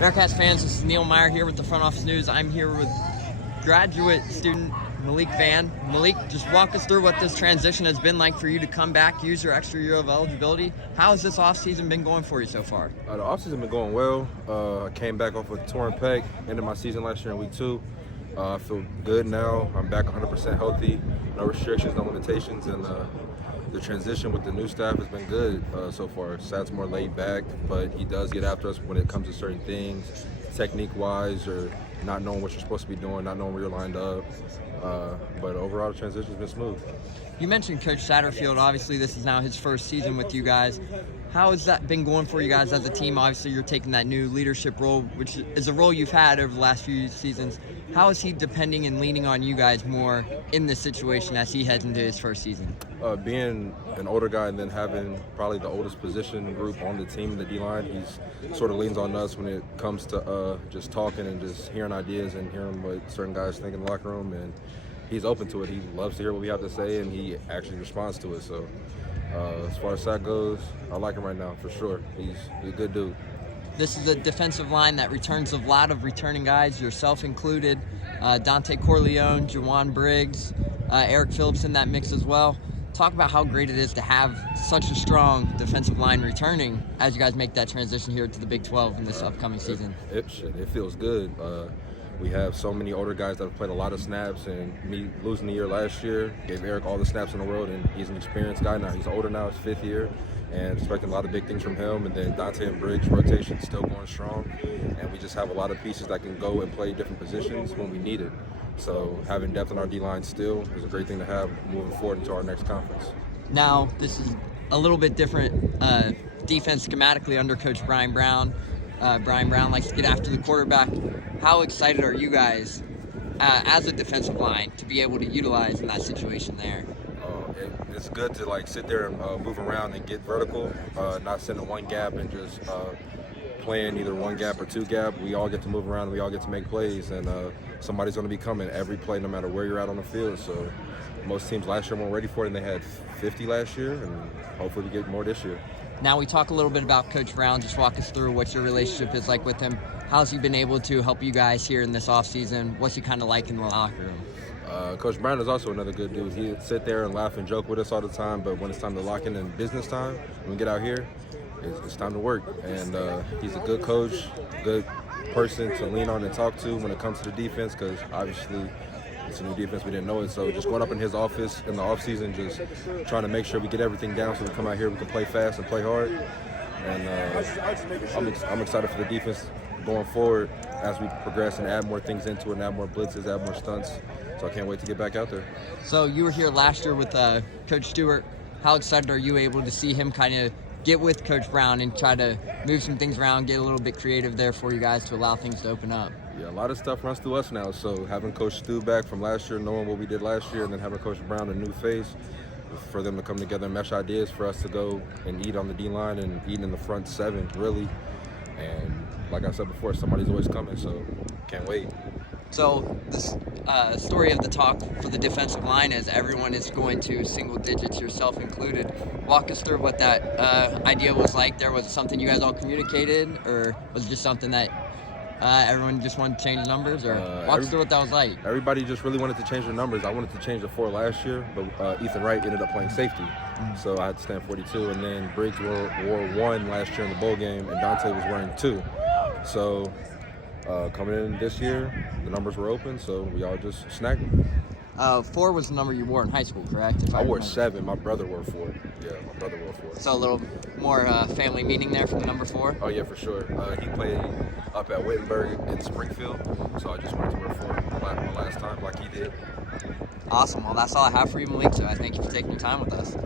Bearcats fans, this is Neil Meyer here with the Front Office News. I'm here with graduate student Malik Vann. Malik, just walk us through what this transition has been like for you to come back, use your extra year of eligibility. How has this offseason been going for you so far? The offseason been going well. I came back off a torn pec, ended my season last year in week 2. I feel good now. I'm back 100% healthy, no restrictions, no limitations, and the transition with the new staff has been good so far. Sat's more laid back, but he does get after us when it comes to certain things, technique-wise, or not knowing what you're supposed to be doing, not knowing where you're lined up. But overall, the transition's been smooth. You mentioned Coach Satterfield. Obviously, this is now his first season with you guys. How has that been going for you guys as a team? Obviously, you're taking that new leadership role, which is a role you've had over the last few seasons. How is he depending and leaning on you guys more in this situation as he heads into his first season? Being an older guy and then having probably the oldest position group on the team in the D-line, he's sort of leans on us when it comes to just talking and just hearing ideas and hearing what certain guys think in the locker room. And he's open to it. He loves to hear what we have to say, and he actually responds to it. So as far as Sat goes, I like him right now for sure. He's a good dude. This is a defensive line that returns a lot of returning guys, yourself included. Dante Corleone, Jawan Briggs, Eric Phillips in that mix as well. Talk about how great it is to have such a strong defensive line returning as you guys make that transition here to the Big 12 in this upcoming season. It feels good. We have so many older guys that have played a lot of snaps, and me losing the year last year gave Eric all the snaps in the world, and he's an experienced guy now. He's older now, his 5th year, and expecting a lot of big things from him. And then Dante and Briggs' rotation still going strong, and we just have a lot of pieces that can go and play different positions when we need it. So having depth in our D-line still is a great thing to have moving forward into our next conference. Now, this is a little bit different defense schematically under Coach Brian Brown. Brian Brown likes to get after the quarterback. How excited are you guys as a defensive line to be able to utilize in that situation there? It's good to sit there and move around and get vertical, not sit in one gap and just playing either one gap or two gap. We all get to move around, we all get to make plays, and somebody's going to be coming every play no matter where you're at on the field. So most teams last year weren't ready for it, and they had 50 last year, and hopefully we get more this year. Now we talk a little bit about Coach Brown. Just walk us through what your relationship is like with him. How's he been able to help you guys here in this offseason? What's he kind of like in the locker room? Coach Brown is also another good dude. He'd sit there and laugh and joke with us all the time, but when it's time to lock in business time, when we get out here, it's time to work. And he's a good coach, good person to lean on and talk to when it comes to the defense, because obviously it's a new defense, we didn't know it. So just going up in his office in the offseason, just trying to make sure we get everything down so we come out here, we can play fast and play hard. And I'm excited for the defense going forward as we progress and add more things into it and add more blitzes, add more stunts. So I can't wait to get back out there. So you were here last year with Coach Stewart. How excited are you able to see him kind of get with Coach Brown and try to move some things around, get a little bit creative there for you guys to allow things to open up? Yeah, a lot of stuff runs through us now. So having Coach Stu back from last year, knowing what we did last year, and then having Coach Brown, a new face, for them to come together and mesh ideas for us to go and eat on the D-line and eat in the front 7, really. And like I said before, somebody's always coming, so can't wait. So this story of the talk for the defensive line is everyone is going to single digits, yourself included. Walk us through what that idea was like there. Was it something you guys all communicated, or was it just something that everyone just wanted to change the numbers? Or walk us through what that was like. Everybody just really wanted to change the numbers. I wanted to change the 4 last year, but Ethan Wright ended up playing safety. So I had to stand 42, and then Briggs wore 1 last year in the bowl game, and Dante was wearing 2. So coming in this year, the numbers were open, so we all just snagged them. 4 was the number you wore in high school, correct? I wore 7. My brother wore 4. Yeah, my brother wore 4. So a little more family meaning there from the number 4? Oh, yeah, for sure. He played up at Wittenberg in Springfield, so I just wanted to wear 4 my last time like he did. Awesome. Well, that's all I have for you, Malik, so I thank you for taking your time with us.